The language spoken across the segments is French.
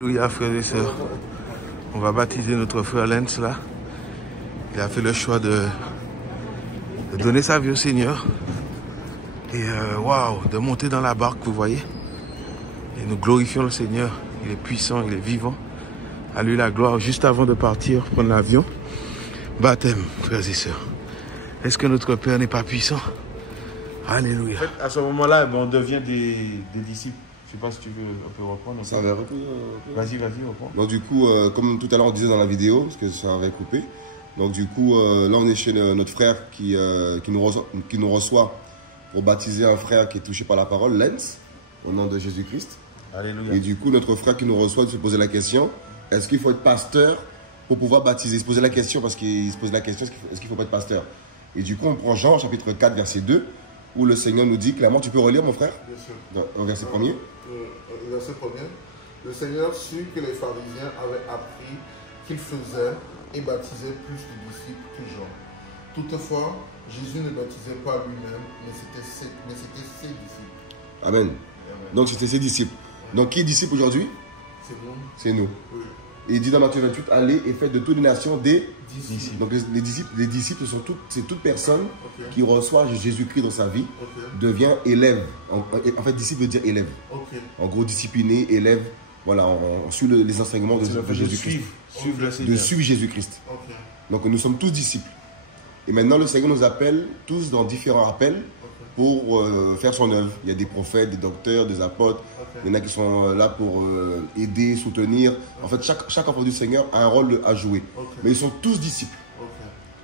Alléluia, frères et sœurs. On va baptiser notre frère Lenz là. Il a fait le choix de donner sa vie au Seigneur. Et waouh, de monter dans la barque, vous voyez. Et nous glorifions le Seigneur. Il est puissant, il est vivant. À lui la gloire. Juste avant de partir, prendre l'avion. Baptême, frères et sœurs. Est-ce que notre Père n'est pas puissant? Alléluia. En fait, à ce moment-là, on devient des disciples. Je ne sais pas si tu veux un peu reprendre. Ça va recouper. Vas-y, reprends. Donc du coup, comme tout à l'heure on disait dans la vidéo, parce que ça avait coupé. Donc du coup, là on est chez notre frère qui nous reçoit pour baptiser un frère qui est touché par la parole, Lenz, au nom de Jésus-Christ. Alléluia. Et du coup, notre frère qui nous reçoit se posait la question, est-ce qu'il faut être pasteur pour pouvoir baptiser? Il se posait la question parce qu'il se pose la question, est-ce qu'il ne faut pas être pasteur? Et du coup, on prend Jean, chapitre 4, verset 2, où le Seigneur nous dit clairement, tu peux relire mon frère? Bien sûr. Au verset 1er. Verset 1er. Le Seigneur sut que les pharisiens avaient appris qu'il faisait et baptisait plus de disciples que Jean. Toutefois, Jésus ne baptisait pas lui-même, mais c'était ses disciples. Amen. Amen. Donc c'était ses disciples. Donc qui est disciple aujourd'hui? C'est nous. C'est nous. Oui. Et il dit dans Matthieu 28, allez et faites de toutes les nations des Disciples. Donc les disciples sont toute personne Ok. qui reçoit Jésus-Christ dans sa vie, Ok. devient élève. En fait, disciple veut dire élève. Ok. En gros, discipliné, élève. Voilà, on suit les enseignements de Jésus-Christ. Suivre le De Seigneur. suivre Jésus-Christ. Ok. Donc nous sommes tous disciples. Et maintenant, le Seigneur nous appelle tous dans différents appels pour faire son œuvre. Il y a des prophètes, des docteurs, des apôtres. Ok. Il y en a qui sont là pour aider, soutenir. En fait, chaque enfant du Seigneur a un rôle à jouer. Ok. Mais ils sont tous disciples. Ok.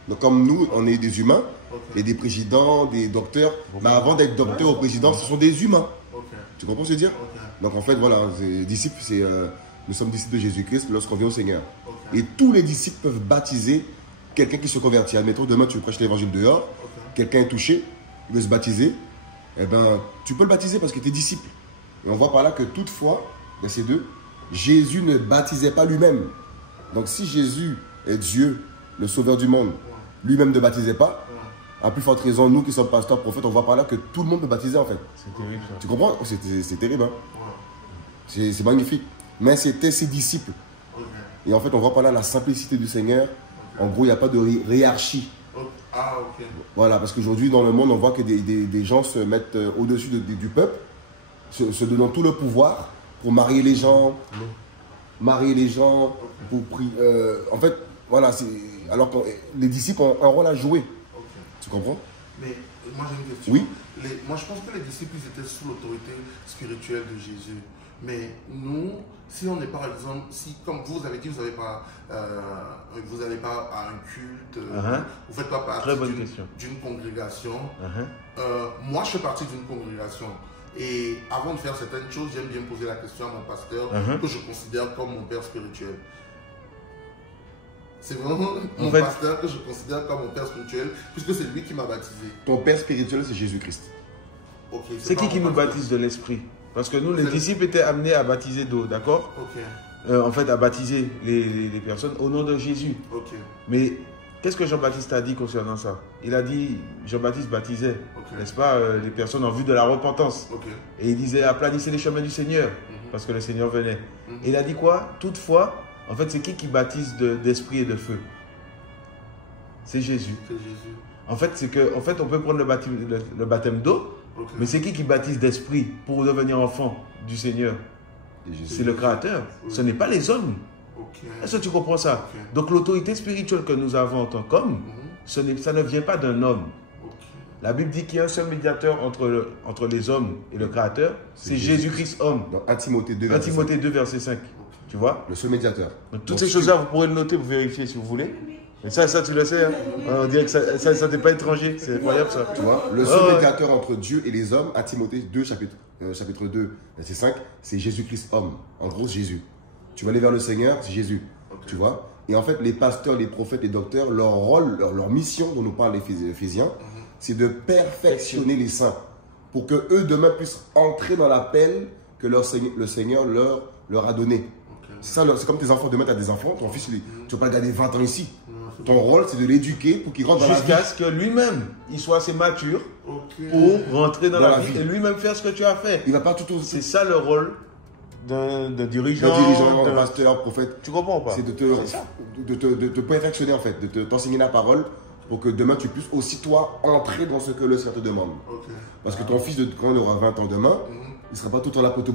Donc comme nous, on est des humains, Ok. et des présidents, des docteurs. Mais avant d'être docteur ou président, ce sont des humains. Ok. Tu comprends ce que je veux dire? Ok. Donc en fait, voilà, disciples, nous sommes disciples de Jésus-Christ lorsqu'on vient au Seigneur. Ok. Et tous les disciples peuvent baptiser quelqu'un qui se convertit. Admettons, demain, tu prêches l'évangile dehors, Ok. quelqu'un est touché, il veut se baptiser, eh ben, tu peux le baptiser parce que tu es disciple. Et on voit par là que toutefois, verset 2, Jésus ne baptisait pas lui-même. Donc si Jésus est Dieu, le sauveur du monde, lui-même ne baptisait pas, à plus forte raison, nous qui sommes pasteurs, prophètes, on voit par là que tout le monde peut baptiser en fait. C'est terrible ça. Tu comprends? C'est terrible, hein? Ouais. C'est magnifique. Mais c'était ses disciples. Ok. Et en fait, on voit par là la simplicité du Seigneur. En gros, il n'y a pas de hiérarchie. Ok. Ah, ok. Voilà, parce qu'aujourd'hui, dans le monde, on voit que des gens se mettent au-dessus du peuple, se donnant tout le pouvoir pour marier les gens, pour prier. En fait, voilà, alors que les disciples ont un rôle à jouer. Ok. Tu comprends? Mais moi j'ai une question. Oui. Moi je pense que les disciples ils étaient sous l'autorité spirituelle de Jésus. Mais nous, si on n'est pas, par exemple, si comme vous avez dit, vous n'allez pas à un culte, vous ne faites pas Très partie bonne question. d'une congrégation. Moi je fais partie d'une congrégation. Et avant de faire certaines choses, j'aime bien poser la question à mon pasteur que je considère comme mon père spirituel. C'est vraiment mon pasteur que je considère comme mon père spirituel, puisque c'est lui qui m'a baptisé. Ton père spirituel, c'est Jésus-Christ. Okay, C'est qui nous baptise de l'esprit? Parce que nous, les disciples étaient amenés à baptiser d'eau, d'accord? Ok. En fait, à baptiser les personnes au nom de Jésus. Ok. Mais qu'est-ce que Jean-Baptiste a dit concernant ça? Il a dit, Jean-Baptiste baptisait, n'est-ce pas, les personnes en vue de la repentance. Ok. Et il disait, aplanissez les chemins du Seigneur, parce que le Seigneur venait. Et il a dit quoi? Toutefois, en fait, c'est qui baptise d'esprit et de feu? C'est Jésus. C'est Jésus. En fait, c'est que, on peut prendre le baptême d'eau, mais c'est qui baptise d'esprit pour devenir enfant du Seigneur? C'est le Créateur. Ce n'est pas les hommes. Ok. Est-ce que tu comprends ça? Ok. Donc l'autorité spirituelle que nous avons en tant qu'hommes, ça ne vient pas d'un homme. Ok. La Bible dit qu'il y a un seul médiateur entre les hommes et le Créateur, c'est Jésus-Christ homme. Dans 1 Timothée 2, 1 Timothée 2, verset 5. Tu vois? le seul médiateur. Donc toutes ces choses-là, vous pourrez le noter, vous vérifier si vous voulez. Et ça tu le sais, hein? On dirait que ça n'est pas étranger. C'est incroyable ça. Tu vois, le seul médiateur entre Dieu et les hommes, à Timothée 2, chapitre 2, verset 5, c'est Jésus-Christ homme. En gros, c'est Jésus. Tu vas aller vers le Seigneur, c'est Jésus. Tu vois? Et en fait, les pasteurs, les prophètes, les docteurs, leur rôle, leur mission dont nous parle Éphésiens, c'est de perfectionner les saints pour que eux demain puissent entrer dans l'appel que le Seigneur leur a donné. C'est comme tes enfants. Demain, tu as des enfants, ton fils, tu ne vas pas le garder 20 ans ici. Ton rôle, c'est de l'éduquer pour qu'il rentre dans la vie. Jusqu'à ce que lui-même, il soit assez mature pour rentrer dans la vie et lui-même faire ce que tu as fait. Il va pas tout C'est ça le rôle d'un dirigeant, d'un pasteur, prophète. Tu comprends pas? C'est de te perfectionner en fait, de t'enseigner la parole pour que demain tu puisses aussi toi entrer dans ce que le Seigneur te demande. Ok. Parce que ton fils, quand il aura 20 ans demain, il ne sera pas tout le temps là pour te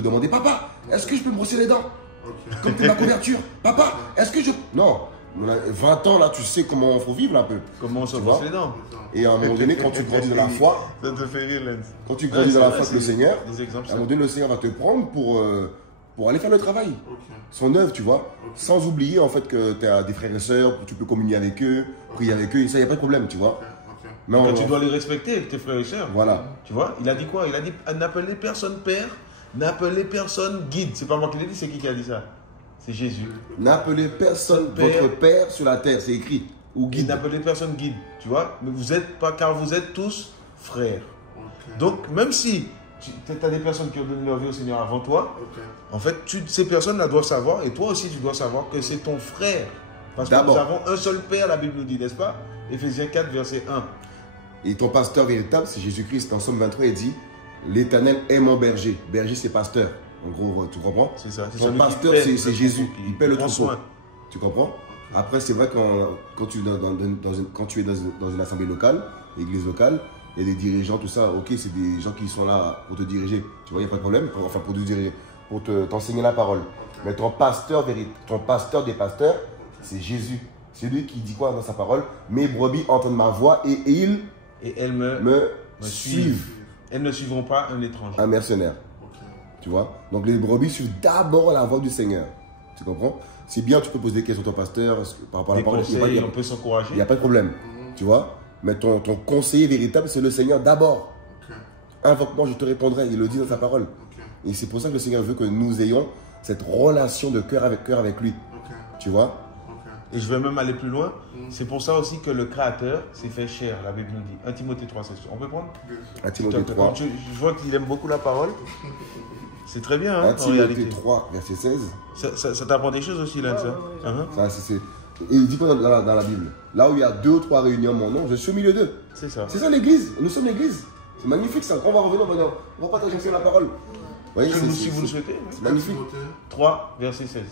demander Papa, est-ce que je peux me brosser les dents? Comme t'es ma couverture. Papa, est-ce que je. Non. 20 ans là, tu sais comment il faut vivre un peu. Comment on se brosse les dents? Et à un moment donné, quand tu grandis dans la foi, ça te fait rire, Lens. Quand tu grandis dans la foi avec le Seigneur, des exemples, à un moment donné, le Seigneur va te prendre pour aller faire le travail. Ok. Son œuvre, tu vois. Sans oublier en fait que tu as des frères et sœurs, tu peux communier avec eux, prier avec eux, et ça, il n'y a pas de problème, tu vois. Ok. Mais Quand tu dois les respecter, tes frères et sœurs. Voilà. Tu vois, il a dit quoi? Il a dit n'appelez personne père, n'appelez personne guide. C'est pas moi qui l'ai dit, c'est qui a dit ça? C'est Jésus. N'appelez personne votre père sur la terre, c'est écrit. Ou guide. N'appelez personne guide, tu vois. Mais vous êtes pas, car vous êtes tous frères. Ok. Donc, même si tu as des personnes qui ont donné leur vie au Seigneur avant toi, Ok. en fait, ces personnes-là doivent savoir, et toi aussi tu dois savoir que c'est ton frère. Parce que nous D'abord. avons un seul Père, la Bible nous dit, n'est-ce pas? Éphésiens 4, verset 1. Et ton pasteur véritable, c'est Jésus-Christ. En Somme 23, il dit l'Éternel est mon berger. Berger, c'est pasteur. En gros, tu comprends? C'est ça. Ton pasteur, c'est Jésus. Il paie le troupeau. Tu comprends? Après, c'est vrai que quand tu es dans une assemblée locale, église locale, il y a des dirigeants, tout ça. Ok, c'est des gens qui sont là pour te diriger. Tu vois, il n'y a pas de problème. Enfin, pour te diriger, pour t'enseigner la parole. Mais ton pasteur des pasteurs, c'est Jésus. C'est lui qui dit quoi dans sa parole? Mes brebis entendent ma voix et elles me suivent. Elles ne suivront pas un étranger. Un mercenaire. Ok. Tu vois? Donc les brebis suivent d'abord la voix du Seigneur. Tu comprends? C'est bien, tu peux poser des questions à ton pasteur par rapport à la parole. Conseils, on peut s'encourager. Il n'y a pas de problème. Tu vois? Mais ton conseiller véritable, c'est le Seigneur d'abord. Ok. Invoque-moi, je te répondrai. Il le dit dans sa parole. Ok. Et c'est pour ça que le Seigneur veut que nous ayons cette relation de cœur avec lui. Ok. Tu vois? Ok. Et je vais même aller plus loin. C'est pour ça aussi que le Créateur s'est fait chair, la Bible nous dit. 1 Timothée 3, 16. On peut prendre? À Timothée 3. Je vois qu'il aime beaucoup la parole. C'est très bien, hein, À en Timothée réalité. 3, verset 16. Ça t'apprend des choses aussi, là, ça. Ça, et il dit quoi dans la Bible? Là où il y a 2 ou 3 réunions, mon nom, je suis au milieu d'eux. C'est ça. C'est ça l'église. Nous sommes l'église. C'est magnifique ça. Quand on va revenir, on va partager sur la parole. Vous voyez, Si vous le souhaitez. c'est magnifique. Timothée. 3, verset 16.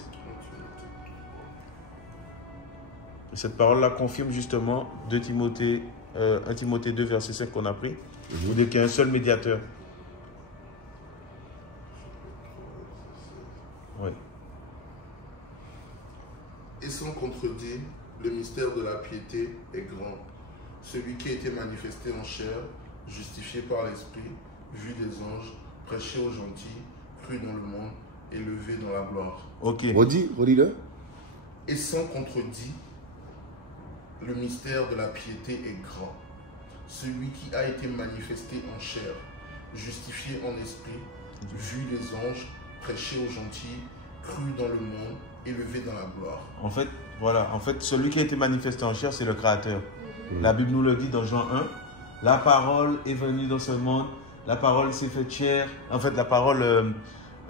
Cette parole-là confirme justement 1 Timothée 2, verset 5 qu'on a pris. Vous dites qu'il y a un seul médiateur. Oui. Et sans contredit, le mystère de la piété est grand. Celui qui a été manifesté en chair, justifié par l'Esprit, vu des anges, prêché aux gentils, cru dans le monde, élevé dans la gloire. Ok. Redis-le. Et sans contredit, le mystère de la piété est grand. Celui qui a été manifesté en chair, justifié en esprit, vu des anges, prêché aux gentils, cru dans le monde, élevé dans la gloire. En fait, voilà. En fait, celui qui a été manifesté en chair, c'est le Créateur. La Bible nous le dit dans Jean 1. La parole est venue dans ce monde. La parole s'est faite chair. En fait, la parole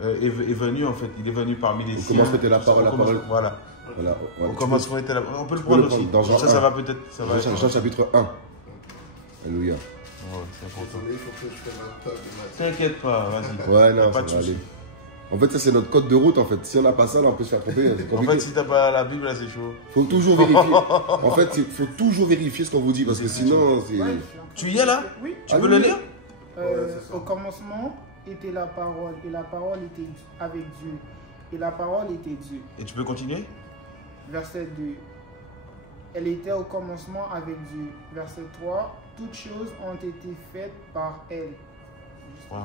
est venue. En fait, il est venu parmi les siens. Comment c'était la parole, Voilà. Voilà. Au commencement était la parole. On peut le prendre aussi. dans Jean Ça 1. va peut-être. Ça va. Jean chapitre 1. Alléluia. Ouais, c'est important. Désolé, il faut que je fasse la table de T'inquiète pas, vas-y. Ouais, non, Pas de ça va souci. aller. En fait, ça c'est notre code de route en fait. Si on n'a pas ça, là, on peut se faire tromper. C'est En compliqué. fait, si t'as pas la Bible, là, c'est chaud. Faut toujours vérifier. En fait, il faut toujours vérifier ce qu'on vous dit parce que sinon, c'est. Ouais, Tu y es là? Oui. Tu peux le lire? c'est ça. Au commencement était la parole, et la parole était avec Dieu, et la parole était Dieu. Et tu peux continuer? Verset 2. Elle était au commencement avec Dieu. Verset 3. Toutes choses ont été faites par elle. Wow.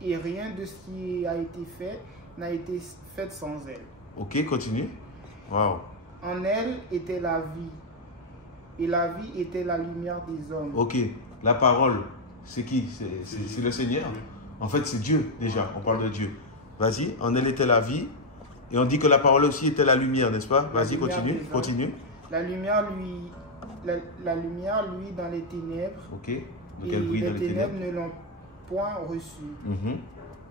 Et rien de ce qui a été fait n'a été fait sans elle. Ok, continue. Waouh. En elle était la vie, et la vie était la lumière des hommes. Ok, la parole, c'est qui? C'est le Seigneur. En fait, c'est Dieu déjà. On parle de Dieu. Vas-y, en elle était la vie. Et on dit que la parole aussi était la lumière, n'est-ce pas? La Vas-y, lumière continue, des hommes. continue. La lumière, lui, dans les ténèbres, Ok. Donc et elle brille dans les les ténèbres ténèbres. ne l'ont point reçu. Mhm.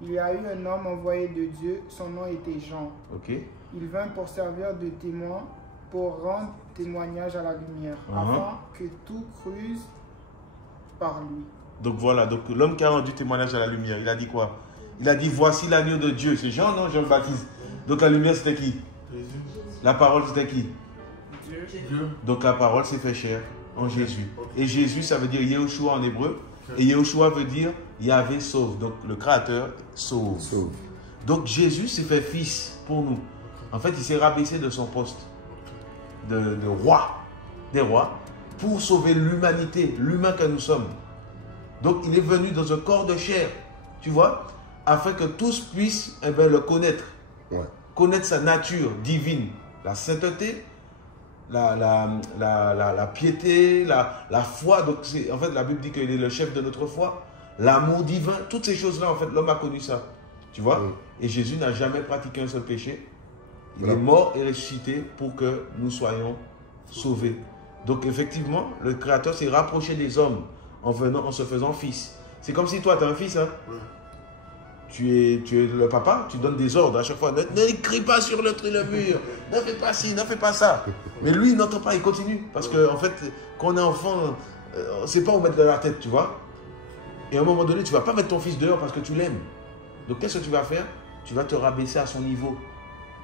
Il y a eu un homme envoyé de Dieu, son nom était Jean. Ok. Il vint pour servir de témoin, pour rendre témoignage à la lumière, Mhm. afin que tout cruse par lui. Donc voilà, donc l'homme qui a rendu témoignage à la lumière, il a dit quoi? Il a dit, voici l'agneau de Dieu. C'est Jean, non? Jean le Baptiste. Donc la lumière, c'était qui? Jésus. La parole, c'était qui? Dieu. Donc la parole s'est fait chair en Jésus. Et Jésus, ça veut dire Yehoshua en hébreu. Et Yehoshua veut dire Yahvé sauve. Donc le Créateur sauve. Donc Jésus s'est fait fils pour nous. En fait, il s'est rabaissé de son poste de roi, des rois, pour sauver l'humanité, l'humain que nous sommes. Donc il est venu dans un corps de chair, tu vois, afin que tous puissent le connaître. Ouais. Connaître sa nature divine, la sainteté, la piété, la foi. Donc en fait, la Bible dit qu'il est le chef de notre foi. L'amour divin, toutes ces choses-là, en fait, l'homme a connu ça. Tu vois? Et Jésus n'a jamais pratiqué un seul péché. Il est mort et ressuscité pour que nous soyons sauvés. Donc effectivement, le Créateur s'est rapproché des hommes en se faisant fils. C'est comme si toi, tu es un fils. Hein? Tu es le papa, tu donnes des ordres à chaque fois. N'écris pas sur le mur, ne fais pas ci, ne fais pas ça. Mais lui, il n'entend pas, il continue. Parce qu'en fait, quand on est enfant, on ne sait pas où mettre de la tête, tu vois. Et à un moment donné, tu ne vas pas mettre ton fils dehors parce que tu l'aimes. Donc qu'est-ce que tu vas faire? Tu vas te rabaisser à son niveau.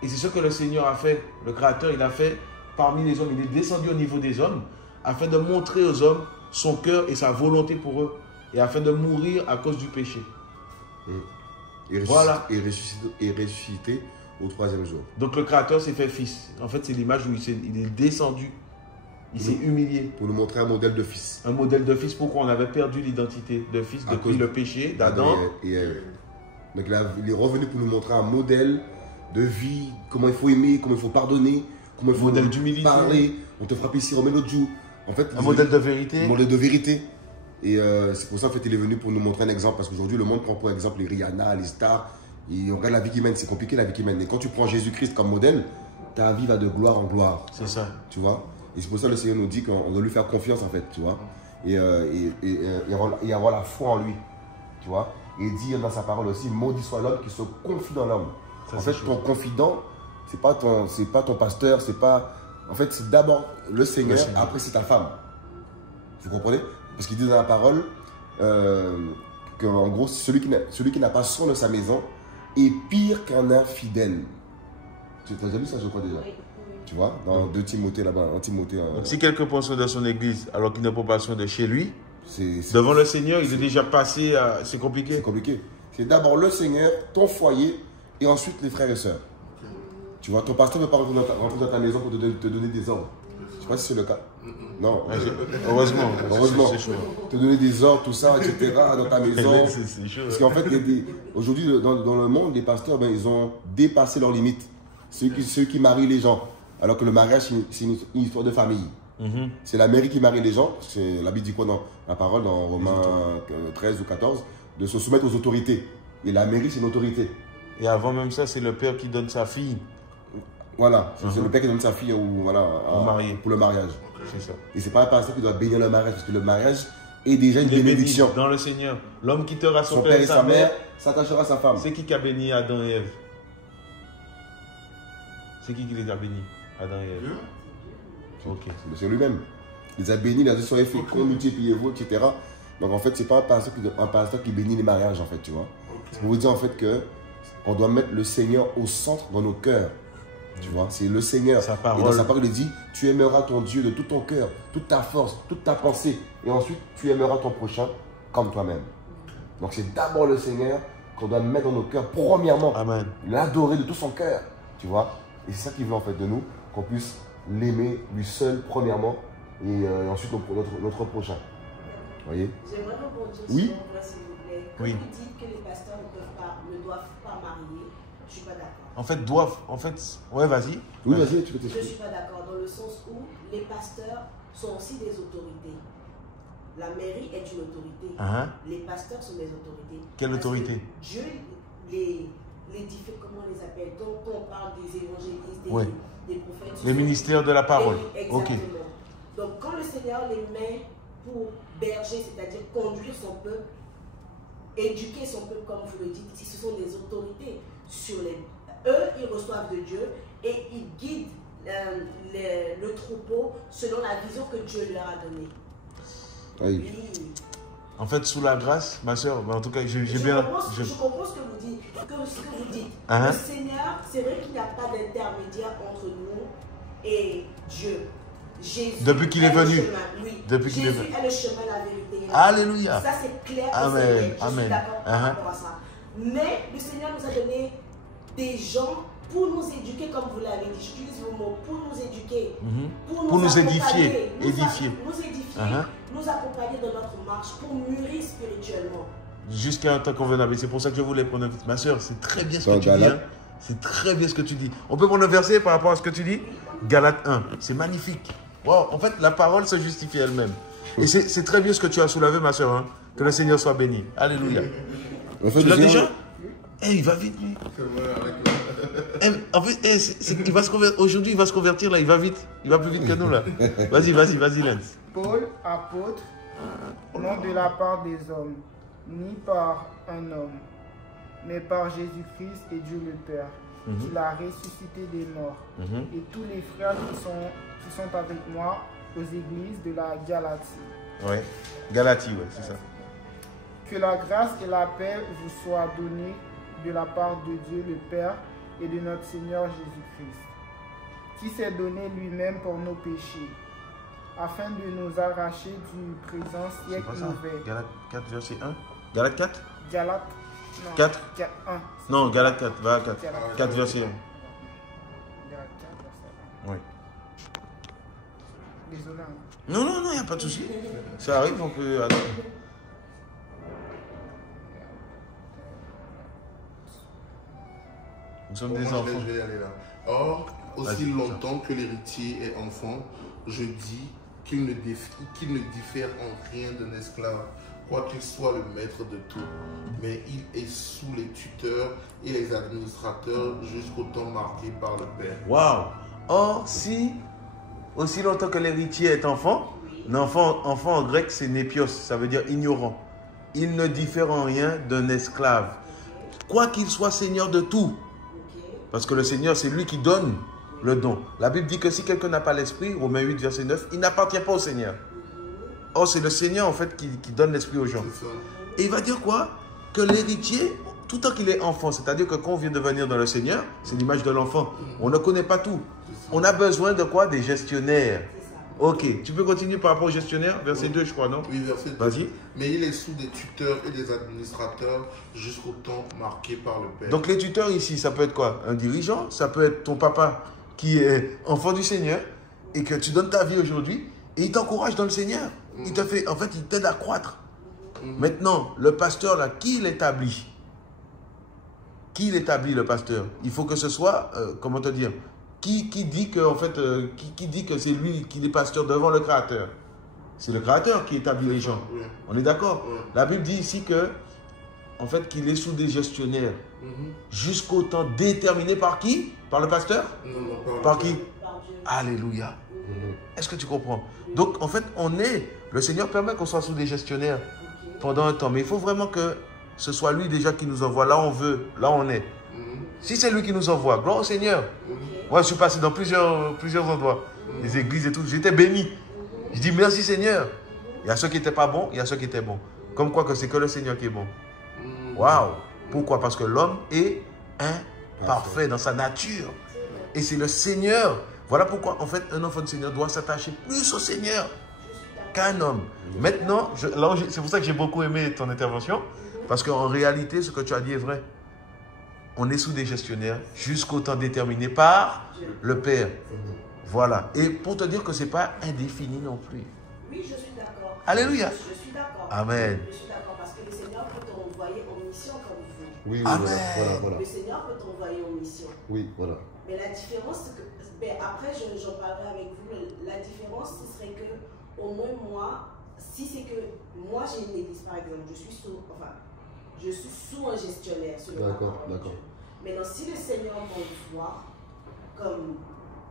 Et c'est ce que le Seigneur a fait. Le Créateur, il a fait parmi les hommes. Il est descendu au niveau des hommes afin de montrer aux hommes son cœur et sa volonté pour eux. Et afin de mourir à cause du péché. Voilà. Et ressuscité au 3e jour. Donc le Créateur s'est fait fils. En fait, c'est l'image où il est descendu. Il s'est humilié. Pour nous montrer un modèle de fils. Un modèle de fils. Pourquoi on avait perdu l'identité de fils depuis le péché d'Adam. Donc il est revenu pour nous montrer un modèle de vie, comment il faut aimer, comment il faut pardonner, comment il faut modèle d'humilité. Parler. On te frappe ici, remets l'autre joue. En fait, un modèle de vérité. Un modèle de vérité. Et c'est pour ça en fait, il est venu pour nous montrer un exemple. Parce qu'aujourd'hui, le monde prend pour exemple les Rihanna, les stars. Et on regarde la vie qu'ils mènent, c'est compliqué la vie qu'ils mènent. Et quand tu prends Jésus-Christ comme modèle, ta vie va de gloire en gloire. C'est ça. Tu vois? Et c'est pour ça que le Seigneur nous dit qu'on doit lui faire confiance en fait, tu vois. Et avoir la foi en lui, tu vois. Et dire dans sa parole aussi, maudit soit l'homme qui se confie dans l'homme. En fait, ton confident, c'est pas ton pasteur, c'est pas... En fait, c'est d'abord le Seigneur, après c'est ta femme. Vous comprenez? Parce qu'il dit dans la parole qu'en gros, celui qui n'a pas soin de sa maison est pire qu'un infidèle. Tu as déjà vu ça, je crois déjà? Tu vois, dans 2 Timothée là-bas, 1 Timothée. Donc si quelqu'un prend soin de son église alors qu'il ne prend pas soin de chez lui, devant le Seigneur, il est déjà passé à... C'est compliqué. C'est compliqué. C'est d'abord le Seigneur, ton foyer, et ensuite les frères et sœurs. Tu vois, ton pasteur ne veut pas rentrer dans ta maison pour te donner des ordres. Je ne sais pas si c'est le cas. Non. Heureusement. Te donner des ordres, tout ça, etc. dans ta maison. C'est chaud. Parce qu'en fait, aujourd'hui, dans le monde, les pasteurs, ils ont dépassé leurs limites. Ceux qui marient les gens. Alors que le mariage, c'est une histoire de famille. C'est la mairie qui marie les gens. La Bible dit quoi dans la parole, dans Romains 13 ou 14, de se soumettre aux autorités. Et la mairie, c'est une autorité. Et avant même ça, c'est le père qui donne sa fille. Voilà, c'est le père qui donne sa fille pour le mariage. C'est ça. Et c'est pas un pasteur qui doit bénir le mariage, parce que le mariage est déjà une bénédiction. Dans le Seigneur. L'homme quittera son père et sa mère, s'attachera à sa femme. C'est qui a béni Adam et Ève? C'est qui les a bénis, Adam et Ève? Ok. C'est lui-même. Il les a bénis, il a dit soyez féconds, multipliez-vous, etc. Donc en fait, c'est pas un pasteur qui bénit les mariages, en fait, tu vois. C'est pour vous dire en fait qu'on doit mettre le Seigneur au centre dans nos cœurs. Tu vois, c'est le Seigneur. Et dans sa parole, il dit, tu aimeras ton Dieu de tout ton cœur, toute ta force, toute ta pensée. Et ensuite, tu aimeras ton prochain comme toi-même. Donc c'est d'abord le Seigneur qu'on doit mettre dans nos cœurs, premièrement. Amen. L'adorer de tout son cœur. Tu vois. Et c'est ça qu'il veut en fait de nous, qu'on puisse l'aimer lui seul, premièrement, et ensuite notre prochain. Vous voyez? J'aimerais rebondir sur oui. un point, s'il vous plaît. Quand vous dites que les pasteurs ne doivent pas marier, je ne suis pas d'accord. En fait, ouais, vas-y. Oui, vas-y, tu peux t'expliquer. Je ne suis pas d'accord, dans le sens où les pasteurs sont aussi des autorités. La mairie est une autorité. Les pasteurs sont des autorités. Quelle autorité? Dieu, les différents, comment on les appelle? Quand on parle des évangélistes, des prophètes. Les ministères de la parole. Exactement. Okay. Donc, quand le Seigneur les met pour berger, c'est-à-dire conduire son peuple, éduquer son peuple, comme vous le dites, ici, ce sont des autorités sur les... Eux, ils reçoivent de Dieu et ils guident le troupeau selon la vision que Dieu leur a donnée. Oui. En fait, sous la grâce, ma soeur, en tout cas, j'ai Je bien... comprends ce que vous dites. Le Seigneur, c'est vrai qu'il n'y a pas d'intermédiaire entre nous et Dieu. Jésus depuis qu'il est venu. Depuis qu'il est venu. Jésus est le chemin, la vérité. Alléluia. Ça, c'est clair. Amen. Je suis d'accord par rapport à ça. Mais le Seigneur nous a donné des gens pour nous éduquer, comme vous l'avez dit. J'utilise vos mots, pour nous éduquer. Pour nous édifier. Nous édifier, nous accompagner dans notre marche, pour mûrir spirituellement. Jusqu'à un temps convenable. C'est pour ça que je voulais prendre ma soeur. C'est très bien ce que tu dis. Hein. C'est très bien ce que tu dis. On peut prendre un verset par rapport à ce que tu dis? Galates 1. C'est magnifique. Wow. En fait, la parole se justifie elle-même. Et c'est très bien ce que tu as soulevé, ma soeur. Hein. Que le Seigneur soit béni. Alléluia. Tu l'as déjà? Il va vite, lui. En fait, il va se convertir. Aujourd'hui, il va se convertir, là. Il va vite. Il va plus vite que nous, là. Vas-y, Lens. Paul, apôtre, non de la part des hommes, ni par un homme, mais par Jésus-Christ et Dieu le Père, qui l'a ressuscité des morts, et tous les frères qui sont avec moi aux églises de la Galatie. Oui, Galatie, oui, c'est ça. Que la grâce et la paix vous soient données de la part de Dieu le Père et de notre Seigneur Jésus-Christ, qui s'est donné lui-même pour nos péchés, afin de nous arracher du présent siècle mauvais. Galates 4, verset 1. Galates 4 Galates 4 1. Non, Galates 4, va à 4. 4, verset 1. Galates 4, verset 1. Oui. Désolé. Non, il n'y a pas de souci. Ça arrive, on peut... Alors... Nous sommes des enfants. Je vais y aller là. Or, aussi longtemps que l'héritier est enfant, je dis qu'il ne diffère en rien d'un esclave, quoiqu'il soit le maître de tout. Mais il est sous les tuteurs et les administrateurs jusqu'au temps marqué par le Père. Waouh! Or, si, aussi longtemps que l'héritier est enfant, enfant en grec c'est népios, ça veut dire ignorant. Il ne diffère en rien d'un esclave, quoi qu'il soit seigneur de tout. Parce que le Seigneur, c'est lui qui donne le don. La Bible dit que si quelqu'un n'a pas l'esprit, Romains 8, verset 9, il n'appartient pas au Seigneur. Or, c'est le Seigneur, en fait, qui donne l'esprit aux gens. Et il va dire quoi? Que l'héritier, tout tant qu'il est enfant, c'est-à-dire que quand on vient de venir dans le Seigneur, c'est l'image de l'enfant. On ne connaît pas tout. On a besoin de quoi? Des gestionnaires. Ok, tu peux continuer par rapport aux gestionnaires, verset 2, je crois, non? Oui, verset 2. Vas-y. Mais il est sous des tuteurs et des administrateurs jusqu'au temps marqué par le Père. Donc les tuteurs ici, ça peut être quoi? Un dirigeant, ça peut être ton papa qui est enfant du Seigneur et que tu donnes ta vie aujourd'hui et il t'encourage dans le Seigneur. Il te fait, en fait, il t'aide à croître. Maintenant, le pasteur là, qui l'établit? Qui l'établit, le pasteur? Il faut que ce soit, comment te dire? Qui dit que, en fait, qui dit que c'est lui qui est pasteur devant le Créateur? C'est le Créateur qui établit les gens. Oui. On est d'accord? Oui. La Bible dit ici que, en fait, qu'il est sous des gestionnaires jusqu'au temps déterminé par qui? Par le pasteur? Non, Par qui? Par Dieu. Alléluia. Est-ce que tu comprends? Donc, en fait, le Seigneur permet qu'on soit sous des gestionnaires pendant un temps. Mais il faut vraiment que ce soit lui déjà qui nous envoie là où on veut, là où on est. Si c'est lui qui nous envoie, gloire au Seigneur. Moi, je suis passé dans plusieurs endroits, les églises et tout. J'étais béni. Je dis merci Seigneur. Il y a ceux qui n'étaient pas bons, il y a ceux qui étaient bons. Comme quoi que c'est que le Seigneur qui est bon. Waouh! Pourquoi? Parce que l'homme est imparfait dans sa nature. Et c'est le Seigneur. Voilà pourquoi, en fait, un enfant du Seigneur doit s'attacher plus au Seigneur qu'un homme. Maintenant, c'est pour ça que j'ai beaucoup aimé ton intervention. Parce qu'en réalité, ce que tu as dit est vrai. On est sous des gestionnaires jusqu'au temps déterminé par le Père. Voilà. Et pour te dire que ce n'est pas indéfini non plus. Oui, je suis d'accord. Alléluia. Je suis d'accord. Amen. Je suis d'accord parce que le Seigneur peut t'envoyer en mission comme vous. Oui, Amen. voilà. Le Seigneur peut t'envoyer en mission. Oui, voilà. Mais la différence, c'est que, après j'en parlerai avec vous, la différence ce serait que au moins moi, si c'est que moi j'ai une église par exemple, je suis sous un gestionnaire sur le D'accord, d'accord. Maintenant, si le Seigneur m'envoie comme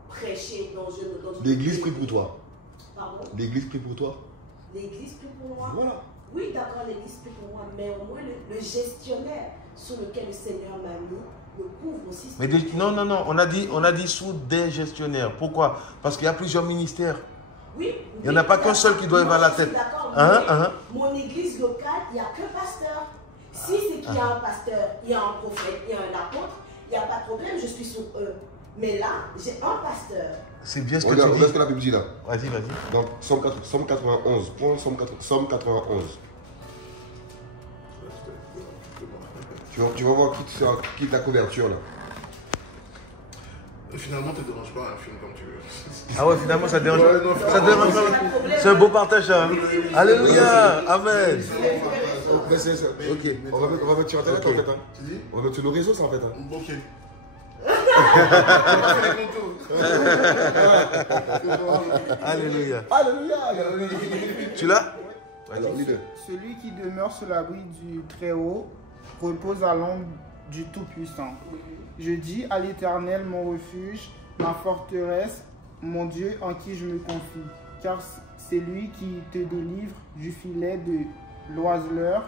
prêcher dans une L'église prie pour toi. Pardon? L'église prie pour toi. L'église prie pour moi. Voilà. Oui, d'accord, l'église prie pour moi, mais au moins le gestionnaire sur lequel le Seigneur m'a mis me couvre aussi. Mais non, on a dit sous des gestionnaires. Pourquoi? Parce qu'il y a plusieurs ministères. Oui. Il n'y en a pas qu'un seul qui doit être à la tête. D'accord, Mon église locale, il n'y a que pasteur. Si c'est qu'il y a un pasteur, il y a un prophète, il y a un apôtre, il n'y a pas de problème, je suis sur eux. Mais là, j'ai un pasteur. C'est bien ce que Regarde, tu dis. ce que la Bible dit là. Vas-y. Donc, Somme 91. Somme 91. Tu vas voir qui la couverture là. Et finalement, tu ne te déranges pas un film comme tu veux. Ah ouais, finalement, ça dérange. Ouais, non, Ça dérange pas. C'est un beau partage, ça. Alléluia. Amen. Mais c'est ça. Ok. On va mettre sur Internet en fait. Hein. Tu dis? On va mettre sur nos réseaux ça en fait. Hein. Ok. Alléluia. Alléluia. Tu l'as? Alors, leader. Celui qui demeure sous l'abri du Très-Haut repose à l'ombre du Tout-Puissant. Je dis à l'Éternel, mon refuge, ma forteresse, mon Dieu en qui je me confie. Car c'est lui qui te délivre du filet de l'oiseleur,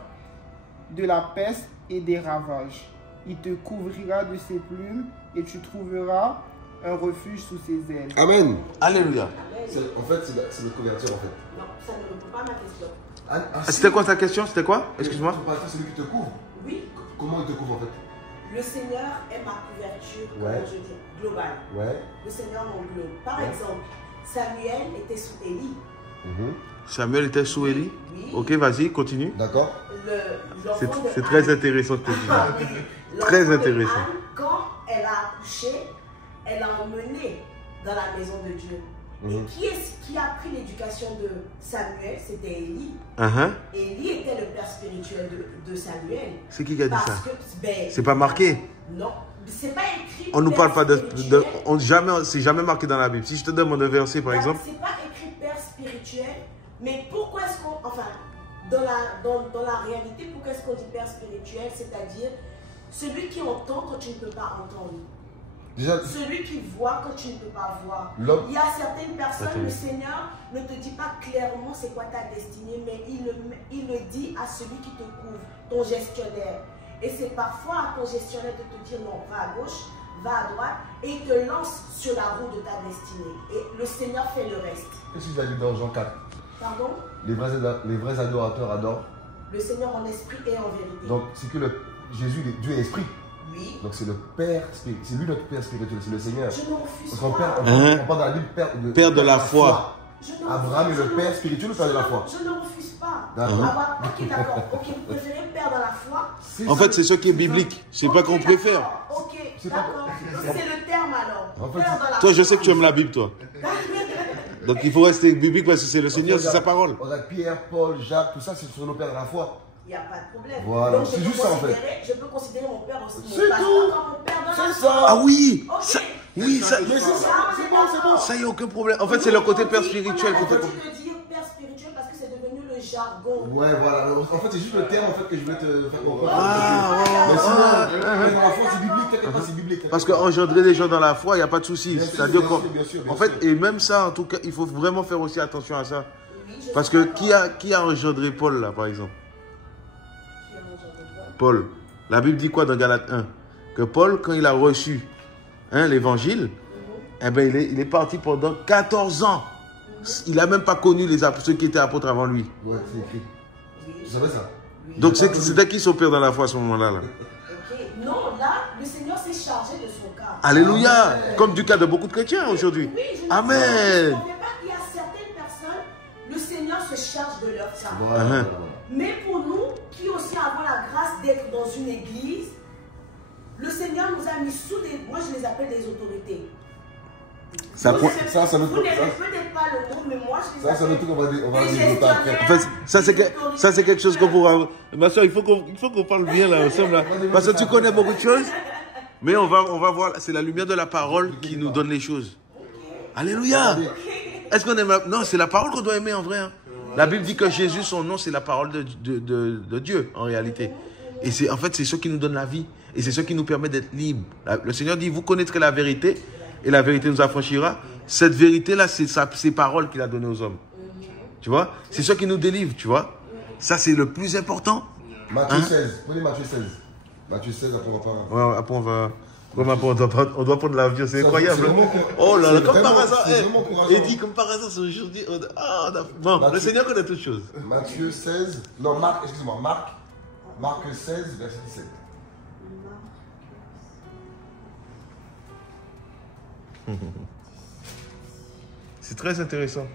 de la peste et des ravages. Il te couvrira de ses plumes et tu trouveras un refuge sous ses ailes. Amen. Alléluia. En fait, c'est le couverture en fait. Non, ça ne répond pas à ma question. C'était quoi ta question? C'était quoi? Excuse-moi. C'est celui qui te couvre. Oui, Comment il te couvre en fait? le Seigneur est ma couverture, Ouais. comment je dis, globale. Ouais. Le Seigneur m'englobe. Par Ouais. exemple, Samuel était sous Élie. Samuel était sous Élie. Oui. Ok, vas-y, continue. D'accord. L'enfant de C'est très Anne. intéressant ce que tu Ah dis. oui. Très L'enfant de intéressant. Anne, quand elle a accouché, elle a emmené dans la maison de Dieu. Et qui a pris l'éducation de Samuel? C'était Élie. Élie était le père spirituel de Samuel. C'est qui a dit Parce ça? que, ben, C'est pas marqué. non, c'est pas écrit. On nous père parle pas spirituel. c'est jamais marqué dans la Bible. Si je te demande un verset, par exemple. C'est pas écrit père spirituel, mais pourquoi est-ce qu'on. Enfin, dans la réalité, pourquoi est-ce qu'on dit père spirituel? C'est-à-dire celui qui entend quand tu ne peux pas entendre. Déjà, Celui qui voit quand tu ne peux pas voir. L'homme- Il y a certaines personnes, le Seigneur ne te dit pas clairement c'est quoi ta destinée, mais il le dit à celui qui te couvre, ton gestionnaire. Et c'est parfois à ton gestionnaire de te dire non, va à gauche, va à droite, et il te lance sur la route de ta destinée. Et le Seigneur fait le reste. qu'est-ce qu'il a dit dans Jean 4? Pardon? Les vrais adorateurs adorent. Le Seigneur en esprit et en vérité. Donc, c'est que Jésus, Dieu est esprit. Oui. Donc, c'est le Père spirituel. C'est lui notre Père spirituel, c'est le Seigneur. Je ne refuse Parce qu'on pas. on parle dans la Bible Père de la foi. Je ne Abraham refuse- est le je père ne- spirituel, le père de la foi. Je ne refuse pas. D'accord. Ok, d'accord. Ok, vous préférez père dans la foi? En fait, c'est ce qui est biblique. C'est pas qu'on Ok, préfère. d'accord. Ok, C'est pas- d'accord. C'est le terme alors. En fait, Père dans la Toi, je foi. sais que tu aimes la Bible, toi. Donc il faut rester biblique parce que c'est le Seigneur, c'est sa parole. On a Pierre, Paul, Jacques, tout ça, c'est sur nos pères de la foi. Il n'y a pas de problème. Voilà, Donc, c'est je juste peux ça, en fait. Je peux considérer mon père aussi. C'est mon pasteur tout. comme mon père dans la C'est foi. ça. Ah oui, Ok. ça, oui, ça, Mais c'est ça, c'est bon, c'est bon. ça y a aucun problème. En fait, c'est le côté père spirituel. On a côté- l'habitude de dire père spirituel parce que c'est devenu le jargon. Ouais, voilà. En fait, c'est juste le terme en fait, que je voulais te faire comprendre. Ah, Mais ouais, sinon, ouais. père de la foi, c'est biblique, t'inquiète pas, c'est biblique. Parce qu'engendrer des gens dans la foi, il n'y a pas de souci. Bien sûr, C'est-à-dire bien qu'en sûr, bien sûr, bien en fait, sûr. et même ça, en tout cas, il faut vraiment faire aussi attention à ça. Oui, je Parce suis que d'accord. qui a engendré Paul, là, par exemple? Qui a engendré quoi? Paul. La Bible dit quoi dans Galates 1? Que Paul, quand il a reçu l'évangile, eh ben, il est parti pendant 14 ans. Il n'a même pas connu ceux qui étaient apôtres avant lui. Ouais, c'est écrit. Oui, Tu savais ça? Donc c'était qui son père dans la foi à ce moment-là là? ok. Non, là, le Seigneur s'est chargé de son cas. Alléluia. Comme du cas de beaucoup de chrétiens aujourd'hui. Oui, je ne Amen. Je ne comprends pas qu'il y a certaines personnes, le Seigneur se charge de leur cas. Voilà, Uh-huh. voilà. Mais pour nous, qui aussi avons la grâce d'être dans une église, le Seigneur nous a mis sous des... Moi, je les appelle des autorités. Ça Vous point- n'aimez- ça, vous nous- n'aimez ça- peut-être pas le mot, mais moi, je les Ça, c'est le appelle truc qu'on va des développer après. gestionnaires, En fait, ça c'est quelque chose qu'on des pourra. Ma soeur, il faut qu'on parle bien là ensemble là. Parce que tu connais beaucoup de choses. Mais on va voir, c'est la lumière de la parole qui nous donne les choses. Alléluia. Est-ce qu'on aime Non, c'est la parole qu'on doit aimer en vrai. Hein. La Bible dit que Jésus, son nom, c'est la parole de Dieu en réalité. Et c'est en fait, c'est ce qui nous donne la vie. Et c'est ce qui nous permet d'être libres. Le Seigneur dit, vous connaîtrez la vérité et la vérité nous affranchira. Cette vérité-là, c'est ses paroles qu'il a données aux hommes. Tu vois? C'est ce qui nous délivre, tu vois? Ça, c'est le plus important. Matthieu Hein? 16. Prenez Matthieu 16. Matthieu 16, après on va pas. Ouais, après, on va... Comment on doit prendre l'avion, c'est incroyable. Oh là là, comme par hasard. Et dit comme par hasard, aujourd'hui. Bon, le Seigneur connaît toutes choses. Matthieu 16. Non, Marc, excusez-moi, Marc 16, verset 17. C'est très intéressant.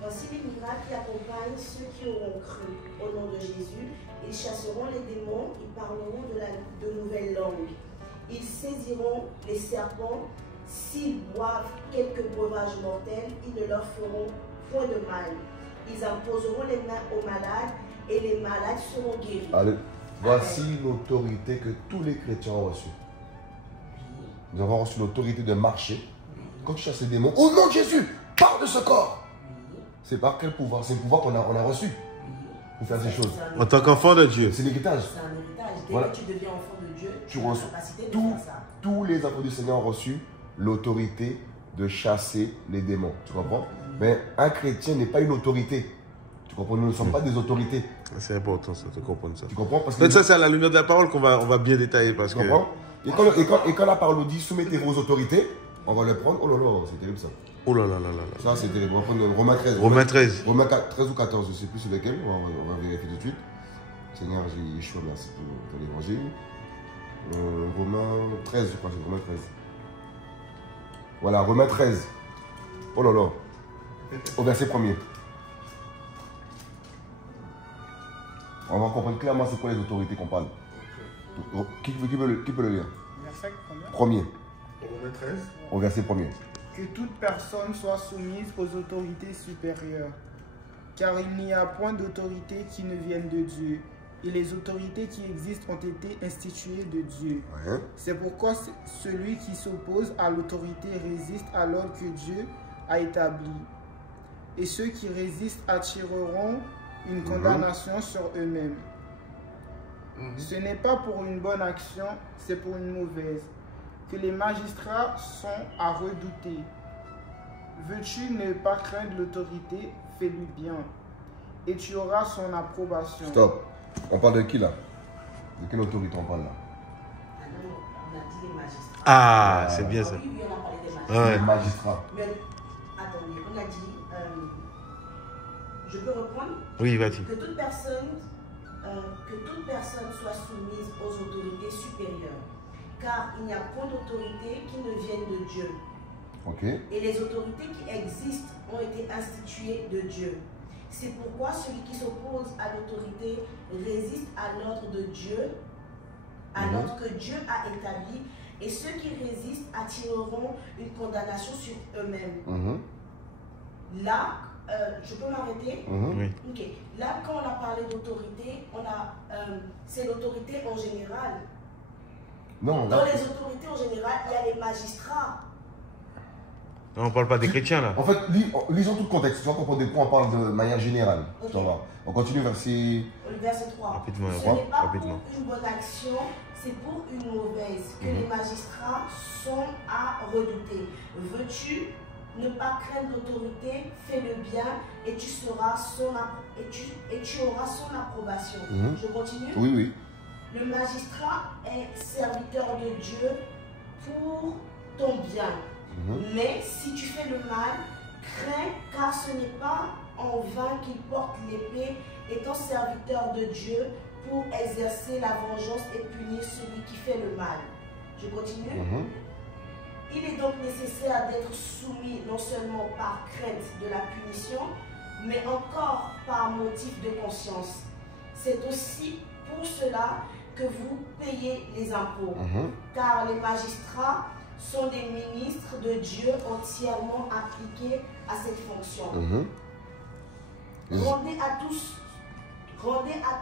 Voici les miracles qui accompagnent ceux qui auront cru. Au nom de Jésus, ils chasseront les démons, ils parleront de nouvelles langues. Ils saisiront les serpents. S'ils boivent quelques breuvages mortels, ils ne leur feront point de mal. Ils imposeront les mains aux malades et les malades seront guéris. Allez, voici l'autorité que tous les chrétiens ont reçue. Nous avons reçu l'autorité de marcher. Quand tu chasses les démons, au nom de Jésus, pars de ce corps. C'est par quel pouvoir? C'est le pouvoir qu'on a reçu pour faire ces choses. En tant qu'enfant de Dieu. C'est l'héritage. C'est un héritage. Dès Voilà. que tu deviens enfant de Dieu, Tu as la reçois. capacité de faire ça. Tous les enfants du Seigneur ont reçu l'autorité de chasser les démons. Tu comprends? Mais un chrétien n'est pas une autorité. Tu comprends? Nous ne sommes pas des autorités. C'est important ça, de comprendre ça. Tu comprends? Parce Peut-être ça, c'est à la lumière de la parole qu'on va bien détailler. Parce tu que... comprends? Et quand la parole nous dit soumettez vos autorités, on va le prendre. Oh là là, c'est terrible ça. Oh là là là là là. Ça, c'est terrible. On va prendre Romains 13. Romains 13. Romains 13 ou 14, je ne sais plus sur lequel. On va vérifier tout de suite. Seigneur, j'ai Yeshua, merci pour l'évangile. Romains 13, je crois, c'est Romains 13. Voilà, Romains 13. Oh là là. Au verset 1er. On va comprendre clairement c'est quoi les autorités qu'on parle. Qui peut le lire? Verset Premier. Romains 13. Au verset 1er. Que toute personne soit soumise aux autorités supérieures, car il n'y a point d'autorité qui ne vienne de Dieu, et les autorités qui existent ont été instituées de Dieu. Ouais. C'est pourquoi celui qui s'oppose à l'autorité résiste à l'ordre que Dieu a établi. Et ceux qui résistent attireront une condamnation sur eux-mêmes. Ce n'est pas pour une bonne action, c'est pour une mauvaise, que les magistrats sont à redouter. Veux-tu ne pas craindre l'autorité, fais-lui bien, et tu auras son approbation. Stop. On parle de qui là? De quelle autorité on parle là? Ah non, on a dit les magistrats. Ah, c'est bien ça. Oui, oui, on a parlé des magistrats. Ouais. Les magistrats. Mais attendez, on a dit, je peux reprendre? Oui, vas-y. Que toute personne soit soumise aux autorités supérieures, car il n'y a point d'autorité qui ne vienne de Dieu. Ok. Et les autorités qui existent ont été instituées de Dieu. C'est pourquoi celui qui s'oppose à l'autorité résiste à l'ordre de Dieu, à l'ordre que Dieu a établi, et ceux qui résistent attireront une condamnation sur eux-mêmes. Là, je peux m'arrêter? Oui. Ok. Là, quand on a parlé d'autorité, c'est l'autorité en général. Non, Dans là, les autorités en général, il y a les magistrats. Non, on ne parle pas des chrétiens là. en fait, lisons tout le contexte. Tu vas comprendre de quoi on parle de manière générale. Ok. Tu vas voir. On continue verset. Le verset 3. Rapidement, Ce n'est pas rapidement. pour une bonne action, c'est pour une mauvaise que les magistrats sont à redouter. Veux-tu ne pas craindre l'autorité, fais le bien et tu auras son approbation. Je continue. Oui, oui. Le magistrat est serviteur de Dieu pour ton bien. Mais si tu fais le mal, crains, car ce n'est pas en vain qu'il porte l'épée, étant serviteur de Dieu pour exercer la vengeance et punir celui qui fait le mal. Je continue. Il est donc nécessaire d'être soumis non seulement par crainte de la punition, mais encore par motif de conscience. C'est aussi pour cela que vous payez les impôts, car les magistrats sont des ministres de Dieu entièrement appliqués à cette fonction. Rendez à